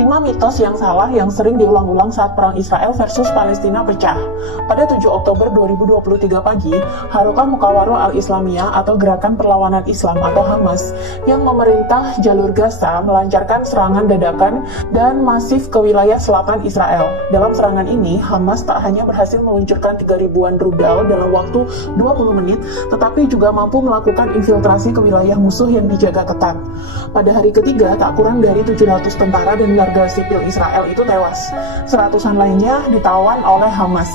5 mitos yang salah yang sering diulang-ulang saat perang Israel versus Palestina pecah. Pada 7 Oktober 2023 pagi, Harakah Muqawaroh Al-Islamiyah atau Gerakan Perlawanan Islam atau Hamas yang memerintah jalur Gaza melancarkan serangan dadakan dan masif ke wilayah selatan Israel. Dalam serangan ini, Hamas tak hanya berhasil meluncurkan 3.000-an rudal dalam waktu 20 menit, tetapi juga mampu melakukan infiltrasi ke wilayah musuh yang dijaga ketat. Pada hari ketiga, tak kurang dari 700 tentara dan warga sipil Israel itu tewas. Seratusan lainnya ditawan oleh Hamas.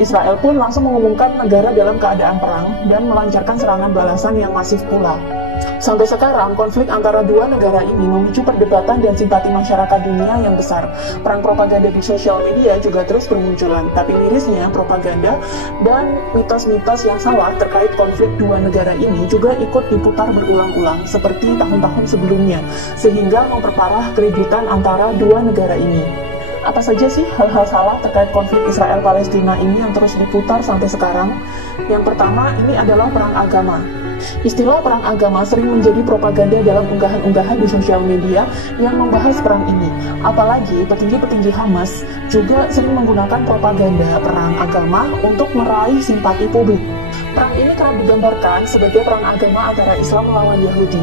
Israel pun langsung mengumumkan negara dalam keadaan perang dan melancarkan serangan balasan yang masif pula. Sampai sekarang, konflik antara dua negara ini memicu perdebatan dan simpati masyarakat dunia yang besar. Perang propaganda di sosial media juga terus bermunculan, tapi mirisnya propaganda dan mitos-mitos yang salah terkait konflik dua negara ini juga ikut diputar berulang-ulang seperti tahun-tahun sebelumnya, sehingga memperparah keributan antara dua negara ini. Apa saja sih hal-hal salah terkait konflik Israel-Palestina ini yang terus diputar sampai sekarang? Yang pertama, ini adalah perang agama. Istilah perang agama sering menjadi propaganda dalam unggahan-unggahan di sosial media yang membahas perang ini. Apalagi petinggi-petinggi Hamas juga sering menggunakan propaganda perang agama untuk meraih simpati publik. Perang ini kerap digambarkan sebagai perang agama antara Islam melawan Yahudi.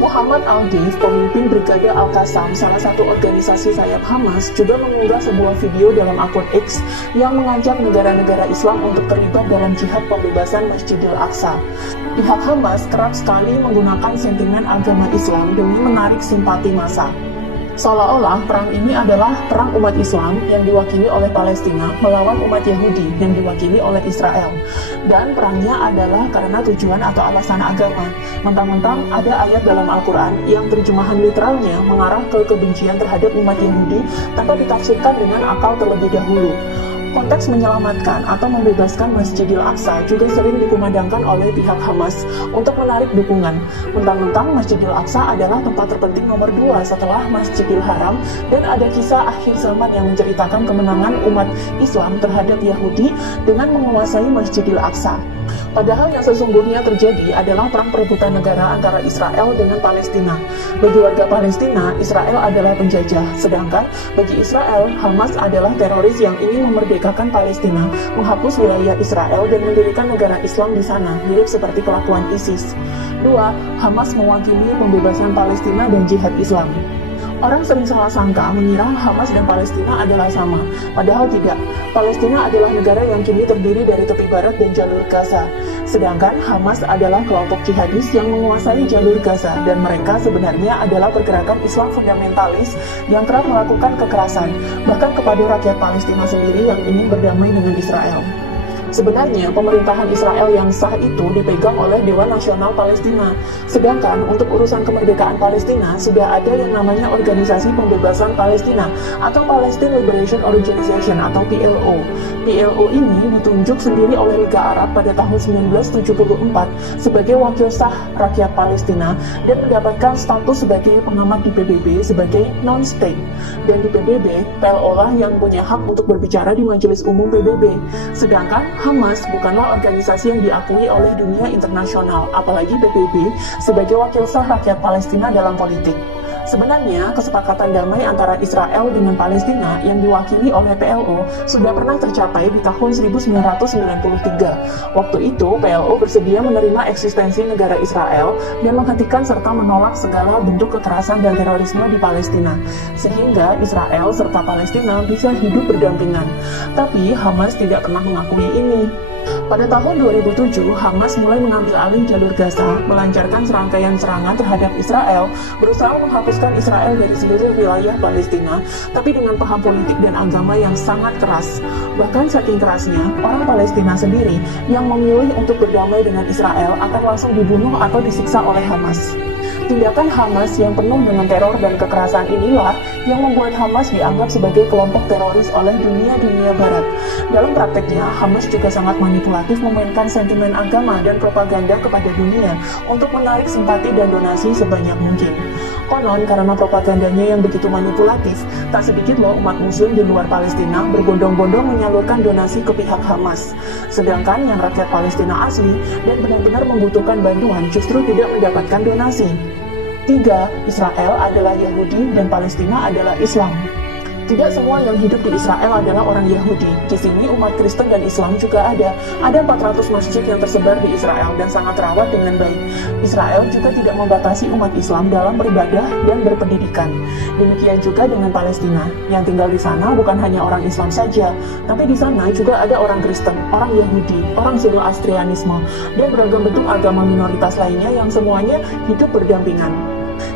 Muhammad Al-Deif, pemimpin Brigade Al-Qassam, salah satu organisasi sayap Hamas, juga mengunggah sebuah video dalam akun X yang mengajak negara-negara Islam untuk terlibat dalam jihad pembebasan Masjidil Aqsa. Pihak Hamas kerap sekali menggunakan sentimen agama Islam demi menarik simpati massa. Seolah-olah perang ini adalah perang umat Islam yang diwakili oleh Palestina melawan umat Yahudi yang diwakili oleh Israel. Dan perangnya adalah karena tujuan atau alasan agama. Mentang-mentang ada ayat dalam Al-Quran yang terjemahan literalnya mengarah ke kebencian terhadap umat Yahudi tanpa ditafsirkan dengan akal terlebih dahulu. Konteks menyelamatkan atau membebaskan Masjidil Aqsa juga sering dikumandangkan oleh pihak Hamas untuk menarik dukungan. Mentang-mentang Masjidil Aqsa adalah tempat terpenting nomor 2 setelah Masjidil Haram, dan ada kisah akhir zaman yang menceritakan kemenangan umat Islam terhadap Yahudi dengan menguasai Masjidil Aqsa. Padahal yang sesungguhnya terjadi adalah perang perebutan negara antara Israel dengan Palestina. Bagi warga Palestina, Israel adalah penjajah, sedangkan bagi Israel, Hamas adalah teroris yang ingin memerdekakan Palestina, menghapus wilayah Israel dan mendirikan negara Islam di sana, mirip seperti kelakuan ISIS. 2. Hamas mewakili pembebasan Palestina dan jihad Islam. Orang sering salah sangka mengira Hamas dan Palestina adalah sama, padahal tidak. Palestina adalah negara yang kini terdiri dari tepi barat dan jalur Gaza, sedangkan Hamas adalah kelompok jihadis yang menguasai jalur Gaza, dan mereka sebenarnya adalah pergerakan Islam fundamentalis yang kerap melakukan kekerasan, bahkan kepada rakyat Palestina sendiri yang ingin berdamai dengan Israel. Sebenarnya, pemerintahan Israel yang sah itu dipegang oleh Dewan Nasional Palestina. Sedangkan untuk urusan kemerdekaan Palestina, sudah ada yang namanya Organisasi Pembebasan Palestina atau Palestine Liberation Organization atau PLO. PLO ini ditunjuk sendiri oleh Liga Arab pada tahun 1974 sebagai wakil sah rakyat Palestina dan mendapatkan status sebagai pengamat di PBB sebagai non-state. Dan di PBB, PLO lah yang punya hak untuk berbicara di Majelis Umum PBB. Sedangkan Hamas bukanlah organisasi yang diakui oleh dunia internasional, apalagi PBB sebagai wakil sah rakyat Palestina dalam politik. Sebenarnya, kesepakatan damai antara Israel dengan Palestina yang diwakili oleh PLO sudah pernah tercapai di tahun 1993. Waktu itu, PLO bersedia menerima eksistensi negara Israel dan menghentikan serta menolak segala bentuk kekerasan dan terorisme di Palestina, sehingga Israel serta Palestina bisa hidup berdampingan. Tapi, Hamas tidak pernah mengakui ini. Pada tahun 2007, Hamas mulai mengambil alih jalur Gaza, melancarkan serangkaian serangan terhadap Israel, berusaha menghapuskan Israel dari seluruh wilayah Palestina, tapi dengan paham politik dan agama yang sangat keras. Bahkan saking kerasnya, orang Palestina sendiri yang memilih untuk berdamai dengan Israel akan langsung dibunuh atau disiksa oleh Hamas. Tindakan Hamas yang penuh dengan teror dan kekerasan inilah yang membuat Hamas dianggap sebagai kelompok teroris oleh dunia barat. Dalam prakteknya, Hamas juga sangat manipulatif memainkan sentimen agama dan propaganda kepada dunia untuk menarik simpati dan donasi sebanyak mungkin. Konon, karena propagandanya yang begitu manipulatif, tak sedikit loh umat muslim di luar Palestina berbondong-bondong menyalurkan donasi ke pihak Hamas. Sedangkan yang rakyat Palestina asli dan benar-benar membutuhkan bantuan justru tidak mendapatkan donasi. 3. Israel adalah Yahudi dan Palestina adalah Islam. Tidak semua yang hidup di Israel adalah orang Yahudi. Di sini umat Kristen dan Islam juga ada. Ada 400 masjid yang tersebar di Israel dan sangat terawat dengan baik. Israel juga tidak membatasi umat Islam dalam beribadah dan berpendidikan. Demikian juga dengan Palestina. Yang tinggal di sana bukan hanya orang Islam saja, tapi di sana juga ada orang Kristen, orang Yahudi, orang Zoroastrianisme, dan beragam bentuk agama minoritas lainnya yang semuanya hidup berdampingan.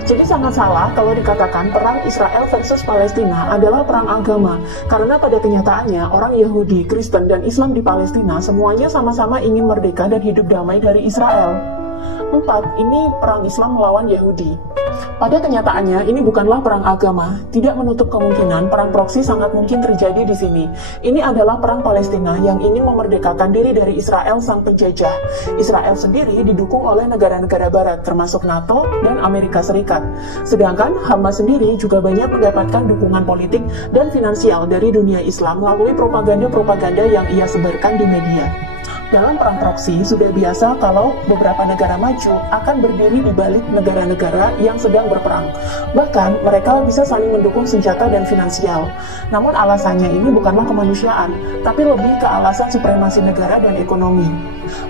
Jadi sangat salah kalau dikatakan perang Israel versus Palestina adalah perang agama, karena pada kenyataannya orang Yahudi, Kristen, dan Islam di Palestina semuanya sama-sama ingin merdeka dan hidup damai dari Israel. 4. Ini perang Islam melawan Yahudi. Pada kenyataannya, ini bukanlah perang agama. Tidak menutup kemungkinan perang proksi sangat mungkin terjadi di sini. Ini adalah perang Palestina yang ingin memerdekakan diri dari Israel sang penjajah. Israel sendiri didukung oleh negara-negara barat, termasuk NATO dan Amerika Serikat. Sedangkan Hamas sendiri juga banyak mendapatkan dukungan politik dan finansial dari dunia Islam melalui propaganda-propaganda yang ia sebarkan di media. Dalam perang proksi, sudah biasa kalau beberapa negara maju akan berdiri di balik negara-negara yang sedang berperang. Bahkan, mereka bisa saling mendukung senjata dan finansial. Namun alasannya ini bukanlah kemanusiaan, tapi lebih ke alasan supremasi negara dan ekonomi.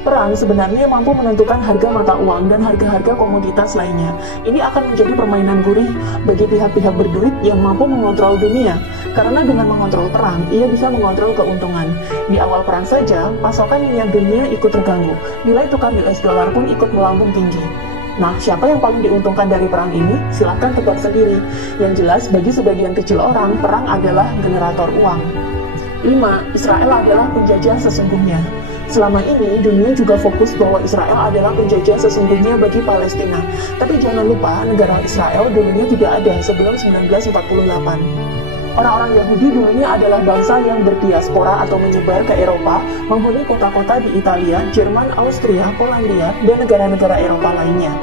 Perang sebenarnya mampu menentukan harga mata uang dan harga-harga komoditas lainnya. Ini akan menjadi permainan gurih bagi pihak-pihak berduit yang mampu mengontrol dunia. Karena dengan mengontrol perang, ia bisa mengontrol keuntungan. Di awal perang saja, pasokan minyak dunia ikut terganggu. Nilai tukar US dollar pun ikut melambung tinggi. Nah, siapa yang paling diuntungkan dari perang ini? Silahkan tebak sendiri. Yang jelas, bagi sebagian kecil orang, perang adalah generator uang. 5. Israel adalah penjajah sesungguhnya. Selama ini, dunia juga fokus bahwa Israel adalah penjajah sesungguhnya bagi Palestina. Tapi jangan lupa, negara Israel dulunya tidak ada sebelum 1948. Orang-orang Yahudi dulunya adalah bangsa yang berdiaspora atau menyebar ke Eropa, menghuni kota-kota di Italia, Jerman, Austria, Polandia, dan negara-negara Eropa lainnya.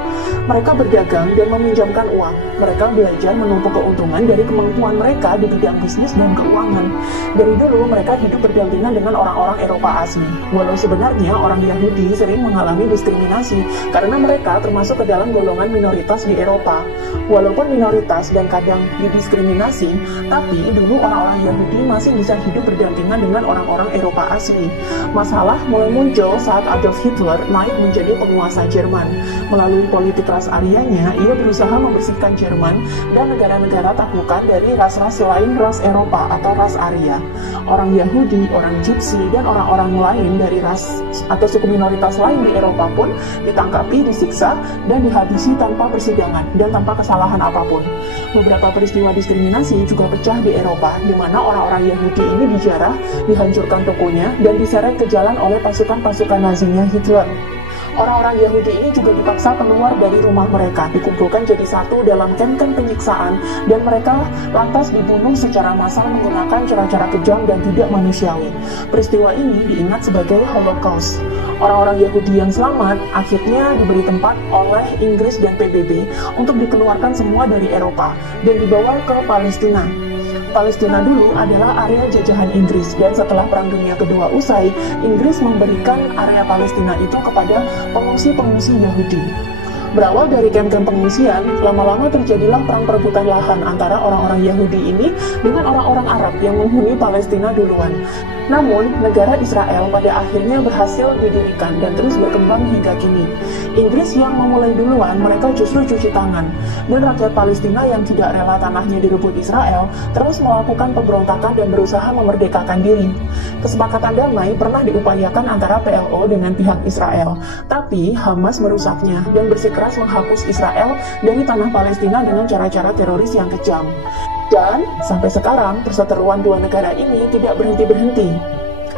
Mereka berdagang dan meminjamkan uang. Mereka belajar menumpuk keuntungan dari kemampuan mereka di bidang bisnis dan keuangan. Dari dulu, mereka hidup berdampingan dengan orang-orang Eropa asli. Walau sebenarnya orang Yahudi sering mengalami diskriminasi karena mereka termasuk ke dalam golongan minoritas di Eropa. Walaupun minoritas dan kadang didiskriminasi, tapi dulu orang-orang Yahudi masih bisa hidup berdampingan dengan orang-orang Eropa asli. Masalah mulai muncul saat Adolf Hitler naik menjadi penguasa Jerman. Melalui politik ras Aryanya, ia berusaha membersihkan Jerman dan negara-negara taklukan dari ras-ras selain ras Eropa atau ras Arya. Orang Yahudi, orang Gypsy, dan orang-orang lain dari ras atau suku minoritas lain di Eropa pun ditangkapi, disiksa, dan dihabisi tanpa persidangan dan tanpa kesalahan apapun. Beberapa peristiwa diskriminasi juga pecah di Eropa, di mana orang-orang Yahudi ini dijarah, dihancurkan tokonya, dan diseret ke jalan oleh pasukan-pasukan Nazinya Hitler. Orang-orang Yahudi ini juga dipaksa keluar dari rumah mereka, dikumpulkan jadi satu dalam kamp-kamp penyiksaan, dan mereka lantas dibunuh secara massal menggunakan cara-cara kejam dan tidak manusiawi. Peristiwa ini diingat sebagai Holocaust. Orang-orang Yahudi yang selamat akhirnya diberi tempat oleh Inggris dan PBB untuk dikeluarkan semua dari Eropa dan dibawa ke Palestina. Palestina dulu adalah area jajahan Inggris, dan setelah Perang Dunia Kedua usai, Inggris memberikan area Palestina itu kepada pengungsi-pengungsi Yahudi. Berawal dari kamp-kamp pengungsian, lama-lama terjadilah perang perebutan lahan antara orang-orang Yahudi ini dengan orang-orang Arab yang menghuni Palestina duluan. Namun, negara Israel pada akhirnya berhasil didirikan dan terus berkembang hingga kini. Inggris yang memulai duluan, mereka justru cuci tangan. Dan rakyat Palestina yang tidak rela tanahnya direbut Israel, terus melakukan pemberontakan dan berusaha memerdekakan diri. Kesepakatan damai pernah diupayakan antara PLO dengan pihak Israel, tapi Hamas merusaknya dan bersikeras menghapus Israel dari tanah Palestina dengan cara-cara teroris yang kejam. Dan sampai sekarang perseteruan dua negara ini tidak berhenti-berhenti.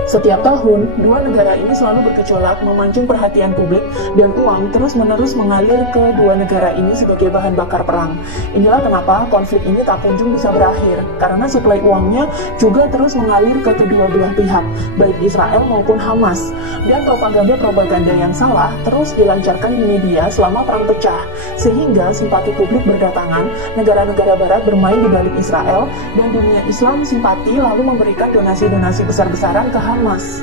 Setiap tahun, dua negara ini selalu bergejolak, memancing perhatian publik, dan uang terus-menerus mengalir ke dua negara ini sebagai bahan bakar perang. Inilah kenapa konflik ini tak kunjung bisa berakhir, karena suplai uangnya juga terus mengalir ke kedua belah pihak, baik Israel maupun Hamas. Dan propaganda-propaganda yang salah terus dilancarkan di media selama perang pecah, sehingga simpati publik berdatangan, negara-negara barat bermain di balik Israel, dan dunia Islam simpati lalu memberikan donasi-donasi besar-besaran ke Hamas.